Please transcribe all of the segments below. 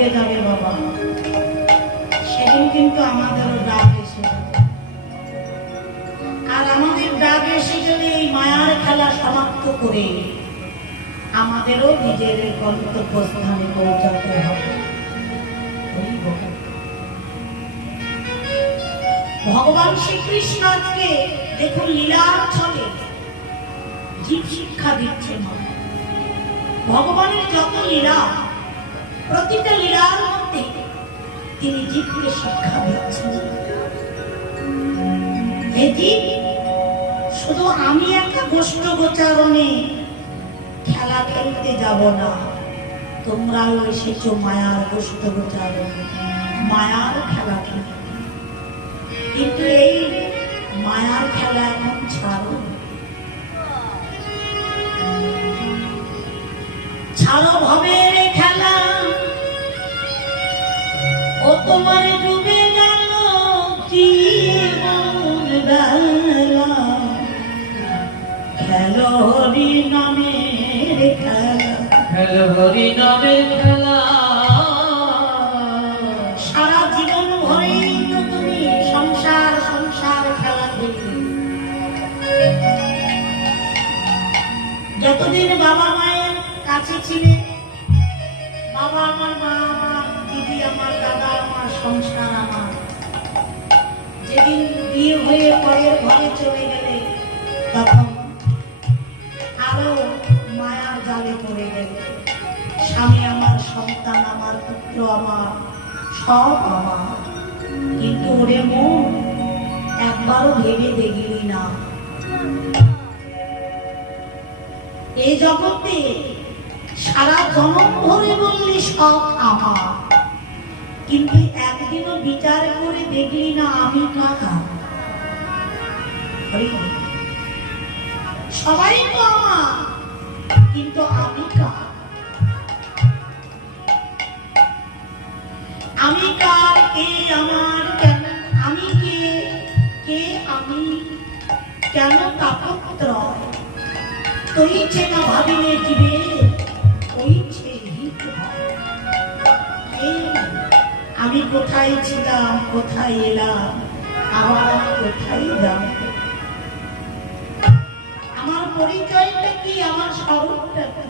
ঘুরে যাবে বাবা, সেদিন কিন্তু আমাদেরও ডাক এসে যাবে। আর আমাদের ডাক এসে গেলে এই মায়ার খেলা সমাপ্ত করে আমাদেরও নিজের গন্তব্যস্থানে পৌঁছাতে হবে। ভগবান শ্রীকৃষ্ণ আজকে দেখুন লীলার ছলে জীব শিক্ষা দিচ্ছেন। ভগবানের যত লীলা, প্রতিটা লীলার মধ্যে তিনি জীবকে শিক্ষা দিচ্ছেন। হে জীব, শুধু আমি একটা গোষ্ঠ গোচারণে খেলা খেলতে যাব না, তোমরাও এসেছো মায়ার গোষ্ঠ গোচারণে, মায়ার খেলা খেলতে। কিন্তু এই মায়ার খেলা এখন ছাড়ো, ছাড়ো ভবের খেলা। ও তোমার ডুবে গেল জীবন বেলা, খেলো হরি নামের খেলা, খেলো হরি নামের খেলা। সারা জীবন ভরেই তো তুমি সংসার সংসার খেলা খেলবে। যতদিন বাবা মায়ের কাছে ছিলে, বাবা আমার, মা আমার, দিদি আমার, দাদা আমার, সংসার আমার, যেদিন বিয়ে হয়ে পরের ঘরে চলে গেলে তখন আরো মায়ার জালে পড়ে গেলে। স্বামী আমার, সন্তান আমার, পুত্র আমার, সব আমার। কিন্তু ওরে মন, একবারও ভেবে দেখলি না এই জগতে সারা জনম ধরে বললি সব আমার, কিন্তু একদিনও বিচার করে দেখলি না আমি কাকা। সবাই তো আমার, কিন্তু আমি কার? আমি কার? কে আমার? কেন আমি? কে কে আমি? কেন তাপত্র তৈছে না ভাবিলে জীবে, ওইছে হিত হয়। আমি কোথায় ছিলাম, কোথায় এলাম, আবার কোথায় যাব? আমার পরিচয়টা কি, আমার স্বরূপটা কি?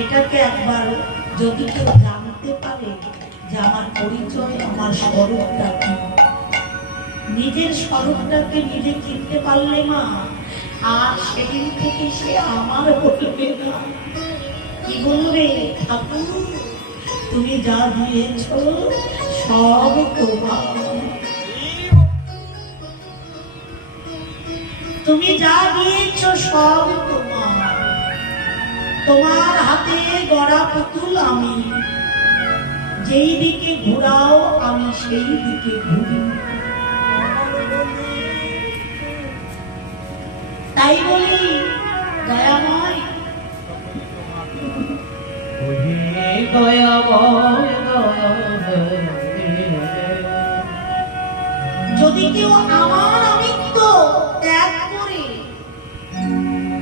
এটাকে একবার যদি কেউ জানতে পারে যে আমার পরিচয়, আমার স্বরূপটা কি, নিজের স্বরূপটাকে নিজে চিনতে পারলে মা, আর সেদিন থেকে সে আমার বলবে না। কি বলবে? ঠাকুর, তুমি যা দিয়েছ সব তোমার, তুমি যা দিয়েছ সব তোমার, তোমার হাতে গড়া পুতুল আমি, যেই দিকে ঘুরাও আমি সেই দিকে ঘুরি। তাই বলি দয়াময়, যদি কেউ আমার আমিত্ব ত্যাগ করে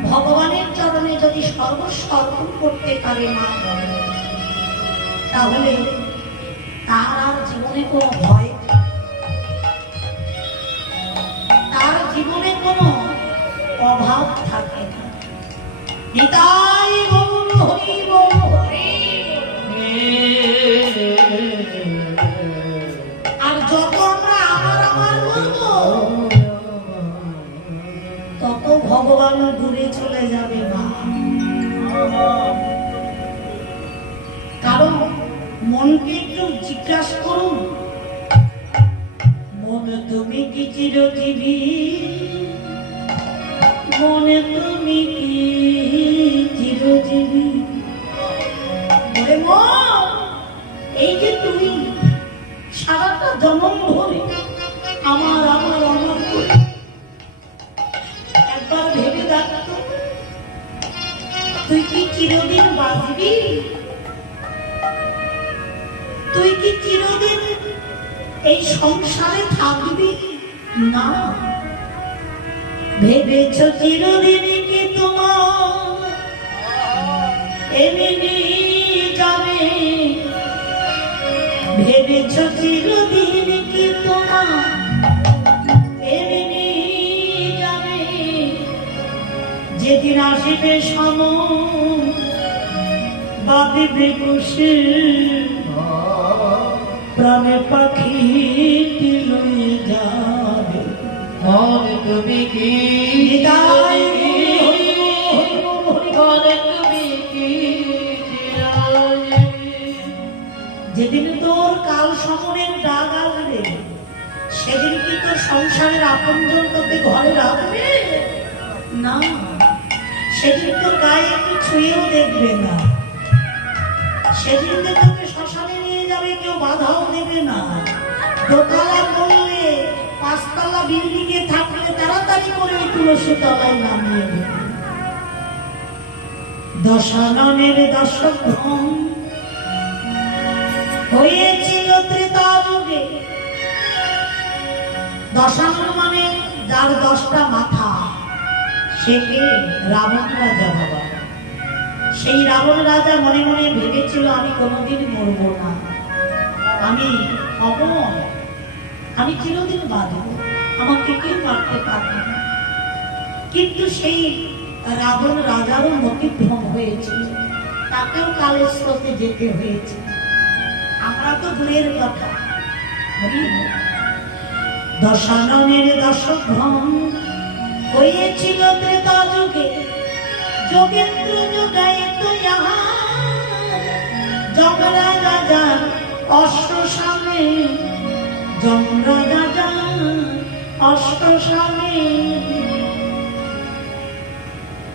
ভগবানের চরণে যদি সর্বস্ব অর্পণ করতে পারে মা, তাহলে তার আর জীবনে কোনো ভয়, তার জীবনে কোনো অভাব থাকে না। নিতাই গৌর হরি বল হরি। আর যত আমরা আমার আমার বলবো, তত ভগবান দূরে চলে যাবে মা। কারণ মনকে একটু জিজ্ঞাসা করুন, মন তুমি কি চিরজীবী? মনে তুমি কি চিরজীবী? বলে মন, এই যে তুমি সারাটা জনম ধরে আমার আমার আমার করে, একবার ভেবে দেখতো তুই কি চিরদিন বাঁচবি? তুই কি চিরদিন এই সংসারে থাকবি? না। ভেবেছ চিরদিন কি তোমার এমনি যাবে বলেছ চিরদিন কি তোমার এমনি যাবে, যেদিন আসিবে সময় বাঁধিবে কুশে, প্রাণে পাখি লয়ে যাবে। মনে তুমি কি বিদায় মনে তুমি কি যেদিন তোর কাল সমনের ডাক আসবে, সেদিন কি তোর সংসারের আপনজন তোকে ঘরে রাখবে? না, সেদিন তোর গায়ে একটু ছুঁয়েও দেখবে না। সেদিন তোকে শ্মশানে নিয়ে যাবে, কেউ বাধাও দেবে না। দোতলা বললে, পাঁচতলা বিল্ডিং এ থাকলে তাড়াতাড়ি করে তুলসী তলায় নামিয়ে দেবে। দশাননের দশগ্রাম হয়েছিল ত্রেতা যুগে। দশানন মানে যার 10টা মাথা, সে কে? রাবণ রাজা। বাবা, সেই রাবণ রাজা মনে মনে ভেবেছিল আমি কোনোদিন মরবো না, আমি অমর, আমি চিরদিন বাঁচব, আমাকে কেউ মারতে পারবে না। কিন্তু সেই রাবণ রাজারও মতিভ্রম হয়েছিল, তাকেও কালের স্রোতে যেতে হয়েছে। আমরা তো দূরের কথা। দশাননের দশগ্রাম হয়েছিল ত্রেতা যুগে। যোগেন্দ্র যোগায়িত যমরাজা অষ্টসামে, যমরাজা অষ্টসামে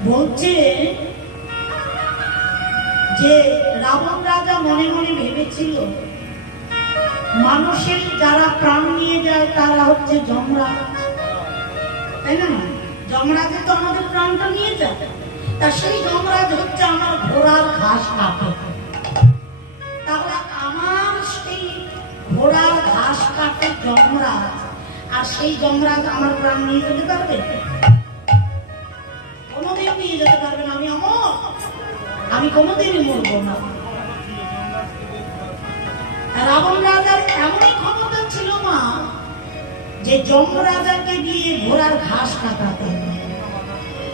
বলছে যে রাবণ রাজা মনে মনে ভেবেছিল মানুষের যারা প্রাণ নিয়ে যায় তারা হচ্ছে যমরাজ, তাই না? যমরাজে তো আমাদের প্রাণটা নিয়ে যায়, তা সেই যমরাজ হচ্ছে আমার ঘোড়ার ঘাস কাটে। তাহলে আমার সেই ঘোড়ার ঘাস কাটে যমরাজ, আর সেই যমরাজ আমার প্রাণ নিয়ে যেতে পারবে? কোনোদিন নিয়ে যেতে পারবে না। আমি অমর, আমি কোনোদিনই মরবো না। রাবণ রাজার এমনই ক্ষমতা ছিল মা, যে যমরাজাকে দিয়ে ঘোড়ার ঘাস কাটাতে।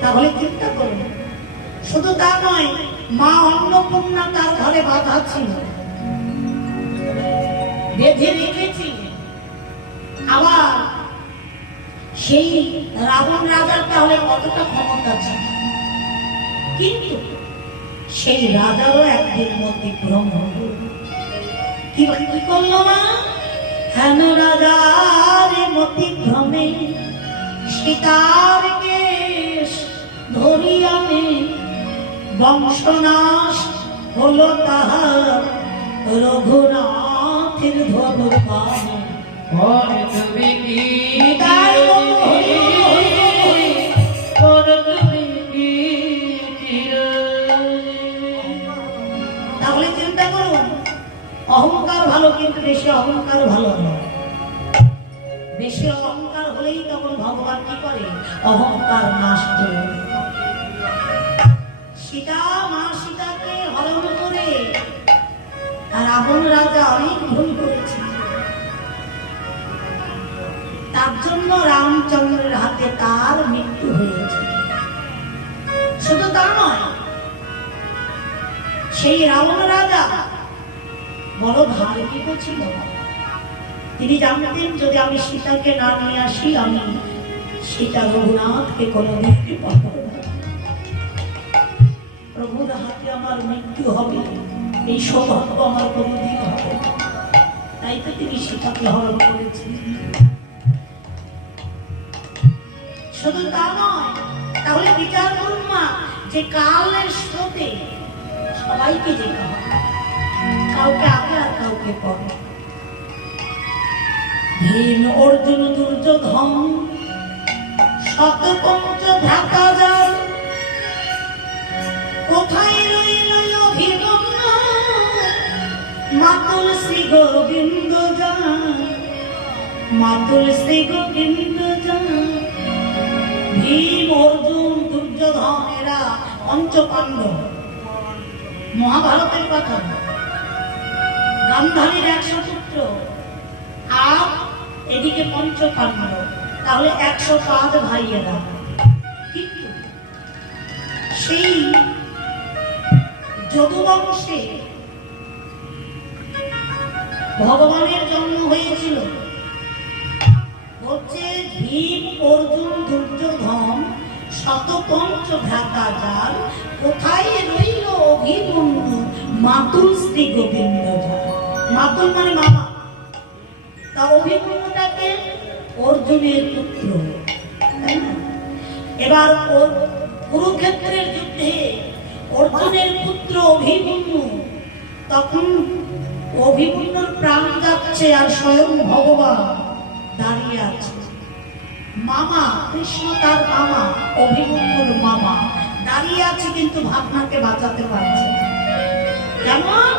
তাহলে চিন্তা করুন, শুধু তা নয়, মা অন্নপূর্ণা তার ঘরে বাধা ছিল, বেঁধে রেখেছিল। আবার সেই রাবণ রাজার তাহলে কতটা ক্ষমতা ছিল, কিন্তু সেই রাজারও একদিন মতিভ্রম হলো। কি করলো মা? হেন রাজার মতিভ্রমে সীতার কেশ ধরিয়া নে, বংশনাশ হলো তাহার রঘুনাথের ধনুর বাণে। মনে তুমি কি তাহলে চিন্তা করুন, অহংকার ভালো, কিন্তু বেশি অহংকার ভালো নয়। বেশি অহংকার হলেই তখন ভগবান কি করে? অহংকার নাশ করে। সীতা, মা সীতাকে হরণ করে রাবণ রাজা অনেক ভুল করেছে। তার জন্য রামচন্দ্রের হাতে তার মৃত্যু হয়েছে। শুধু তা নয়, সেই রাবণ রাজা বড় ধার্মিক ছিল। তিনি জানতেন যদি আমি সীতাকে না নিয়ে আসি, আমি সীতা রঘুনাথকে কোনোদিন পাবো না। প্রভুর হাতে আমার মৃত্যু হবে, এই সৌভাগ্য আমার কোনোদিন হবে না। তাই তো তিনি সীতাকে হরণ করেছিলেন। শুধু তা নয়, তাহলে বিচার করুন মা, যে কালের স্রোতে সবাইকে যেতে হবে, কাউকে আগে আর কাউকে পরে। ভীম, অর্জুন, দুর্যোধন, শতপঞ্চ ভ্রাতা যার, কোথায় রইল অভিমন্যু, মাতুল শ্রী গোবিন্দ যান, মাতুল শ্রী গোবিন্দ যান। ভীম, অর্জুন, দুর্যোধন এরা পঞ্চপাণ্ডব। মহাভারতের কথা, গান্ধারীর 100 পুত্র আর এদিকে পঞ্চপাণ্ডব, তাহলে 105 ভাইয়েরা। কিন্তু সেই যদুবংশে ভগবানের জন্ম হয়েছিল। হচ্ছে ভীম, অর্জুন, দুর্যোধন, শতপঞ্চ ভ্রাতাজার, কোথায় রইল অভিমন্যু, মাতুল শ্রী গোবিন্দ। মাতুল মানে মামা। তা অভিমন্যুটাকে অর্জুনের পুত্র, তাই না? এবার কুরুক্ষেত্রের যুদ্ধে অর্জুনের পুত্র অভিমন্যু, তখন অভিমন্যুর প্রাণ যাচ্ছে আর স্বয়ং ভগবান দাঁড়িয়ে আছে। মামা কৃষ্ণ তার মামা, অভিমন্যুর মামা দাঁড়িয়ে আছে, কিন্তু ভাবনাকে বাঁচাতে পারছে না। কেমন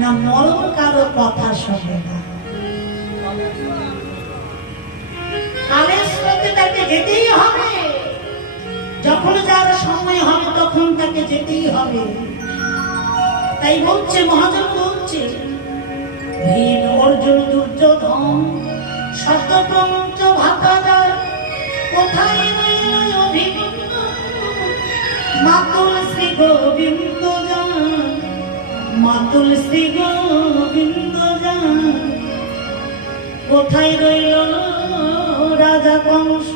না, মরণ কারো কথা শোনে না। কালের স্রোতে তাকে যেতেই হবে, যখন যার সময় হবে তখন তাকে যেতেই হবে। তাই বলছে মহাজন, বলছে ভীম, অর্জুন, দুর্যোধন, শতপঞ্চ ভ্রাতাজার, কোথায় রইল অভিমন্যু, মাতুল শ্রী গোবিন্দ জান, মাতুল শ্রী গোবিন্দ জান, কোথায় রইল রাজা কংস,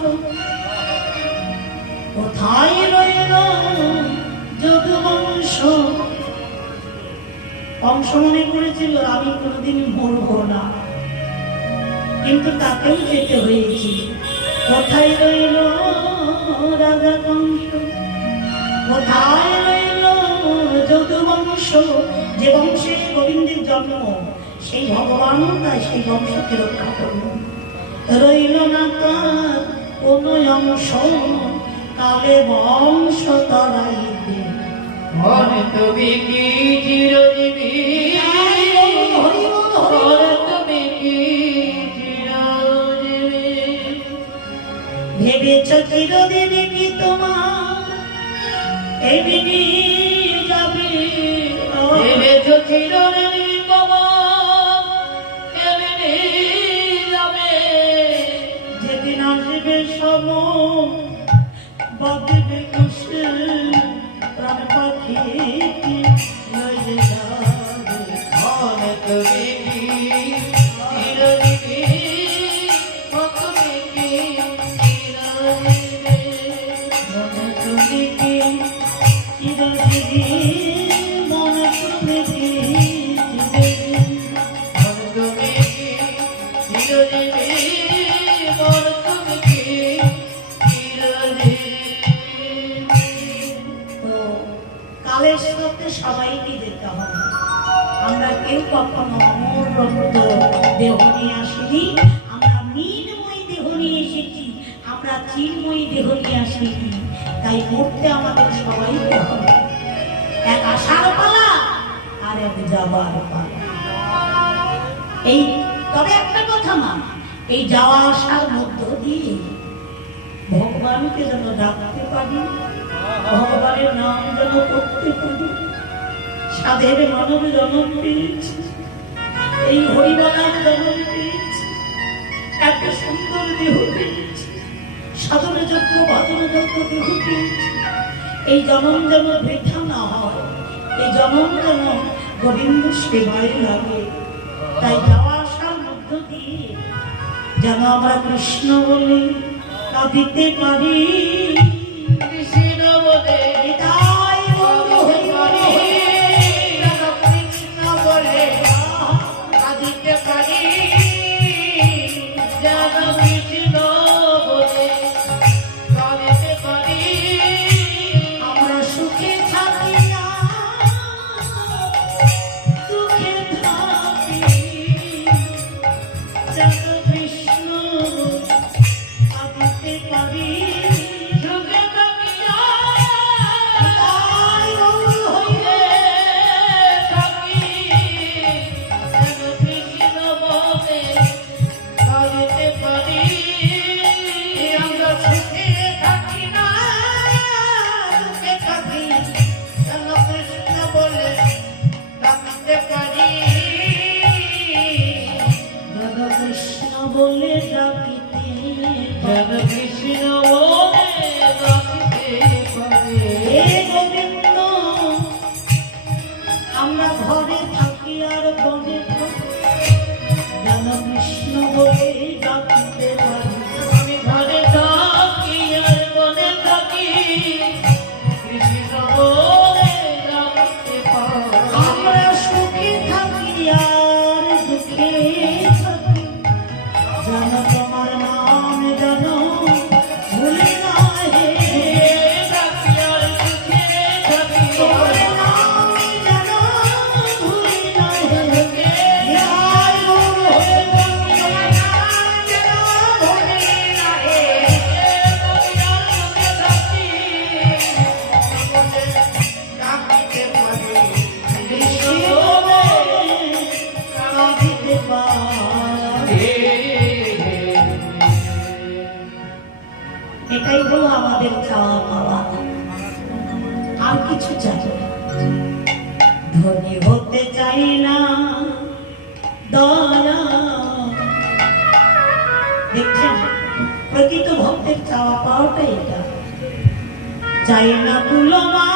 কোথায় রইল যদুবংশ। কংস মনে করেছিল আমি কোনোদিন মরব না, কিন্তু তাকেও যেতে হয়েছিল। কোথায় রইল রাজা কংস, কোথায় রইল যদুবংশ, যে বংশে গোবিন্দের জন্ম, সেই ভগবানও তাই সেই বংশকে রক্ষা করল। রইল না তার কোন অংশ, কালে বংশ তরাইতে। তুমি কি চিরজীবী, তুমি কি চিরজীবী, ভেবেছ চিরদিনে কি তোমার এমনি যাবে, ভেবেছ চিরদিনই তোমার এমনি যাবে, যেদিন আসবে সম বাঁধবে কুশে, প্রাণ পাখি লয়ে যাবে। তুমি কি চিরজীবী, তুমি কি চিরজীবী, মনে তুমি কি চিরজীবী, মনে তুমি কি চিরজীবী। তুমি কি চিরজীবী, তুমি কি চিরজীবী। তো কালের স্রোতে সবাইকে যেতে হবে। আমরা কেউ কখনো অমর রক্ত দেহ নিয়ে আসিনি, আমরা মৃন্ময়ী দেহ নিয়ে এসেছি, আমরা চিন্ময়ী দেহ নিয়ে আসিনি। তাই মরতে আমাদের সবাইকে হবে। এক আসার পালা আর এক যাবার পালা। এই তবে একটা কথা মা, এই যাওয়া আসার মধ্য দিয়ে ভগবানকে যেন ডাকতে পারি, ভগবানের নাম যেন করতে পারি। সাধের মানব জন্ম পেয়েছি, এই হরিবালার জন্ম পেয়েছি, এত সুন্দর দেহ পেয়েছি, সাধন যোগ্য বাদন যোগ্য দেহ পেয়েছি। এই জনম যেন বৃথা না হয়, এই জনম যেন গোবিন্দ সেবায় লাগে। তাই যাওয়া আসার মধ্য দিয়ে যেন আমরা কৃষ্ণ বলে কাঁদিতে পারি। কৃষ্ণ বলে তাই বলো হরি যেন কৃষ্ণ বলে কাঁদিতে পারি, যেন কৃষ্ণ বলে কাঁদিতে পারি। আমরা সুখে থাকি না, দুঃখে থাকি, যেন কৃষ্ণ কাঁদিতে পারি। সুখে দয়া। দেখছেন, প্রকৃত ভক্তের চাওয়া পাওয়াটা এটা। চাই না তুলনা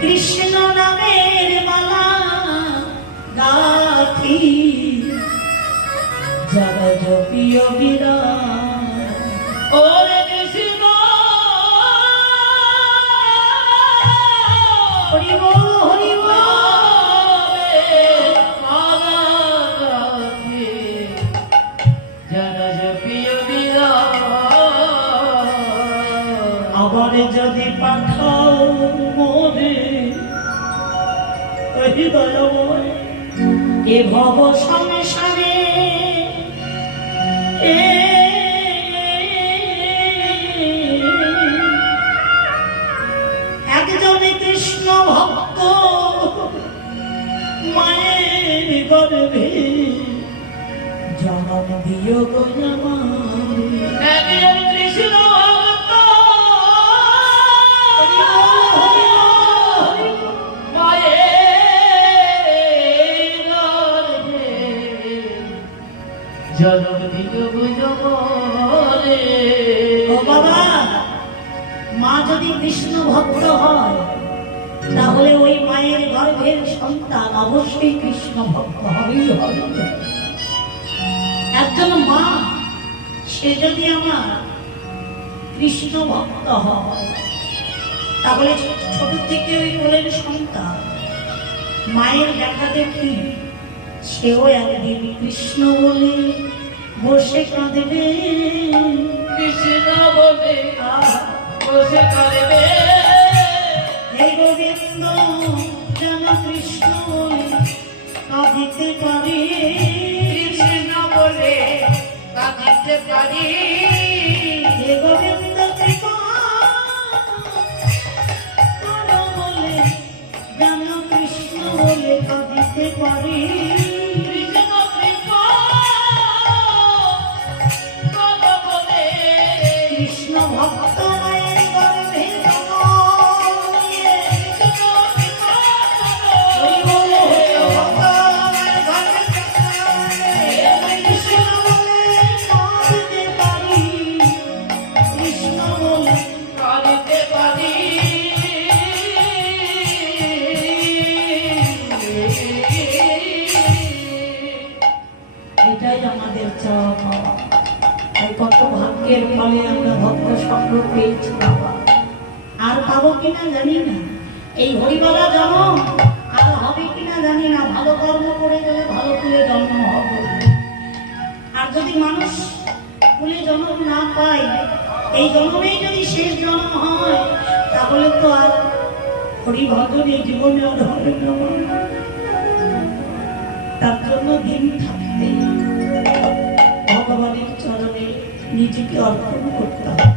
কৃষ্ণ নামের মালা গাথি, যারা জপিও বিরাম। ওরে কৃষ্ণ হরি বল হরি বল। আবার যদি পাঠাও মোরে হৃদয় এ ভব সংসারে, একজনে কৃষ্ণ ভক্ত মায়ের গর্ভে জন্ম দিও গো আমার। একজন কৃষ্ণ ভক্ত মায়ের গর্ভে জন্ম দিল জগরে। ও বাবা, মা যদি কৃষ্ণ ভক্ত হয় তাহলে ওই মায়ের গর্ভের সন্তান অবশ্যই কৃষ্ণ ভক্ত হবেই হবে। একজন মা সে যদি আমার কৃষ্ণ ভক্ত হয় তাহলে ছোট থেকে ওই কোলের সন্তান মায়ের দেখা দেখি সেও একদিন কৃষ্ণ বলে বসে কাঁদবে। কৃষ্ণ বলে বসে কাঁদবে। হে গোবিন্দ যেন কৃষ্ণ বলে কাঁদিতে পারি, কৃষ্ণ বলে কাঁদিতে পারি। হে গোবিন্দ কৃপা করো বলে যেন কৃষ্ণ বলে কাঁদিতে পারি। কৃষ্ণ কৃপা করো বলে কৃষ্ণ ভক্ত মায়ের গর্ভে জন্ম নিয়ে কৃষ্ণ কৃপা করো হরি বল হরি ভক্ত মায়ের গর্ভে জন্ম নিয়ে কৃষ্ণ বলে কাঁদিতে পারি, কৃষ্ণ বলে কাঁদিতে পারি। এটাই আমাদের চাওয়া পাওয়া। তাই কত ভাগ্যের ফলে আমরা ভক্ত সঙ্গ পেয়েছি বাবা, আর পাবো কিনা জানি না। এই হরিবালা জন্ম আর হবে কিনা জানি না। ভালো কর্ম করে গেলে ভালো কুলে জন্ম হবে, আর যদি মানুষ কুলে জন্ম না পায়, এই জন্মেই যদি শেষ জন্ম হয় তাহলে তো আর হরিভজন এই জীবনে আর হবে না। তার জন্য দিন থাকতে ভগবানের চরণে নিজেকে অর্পণ করতে হবে।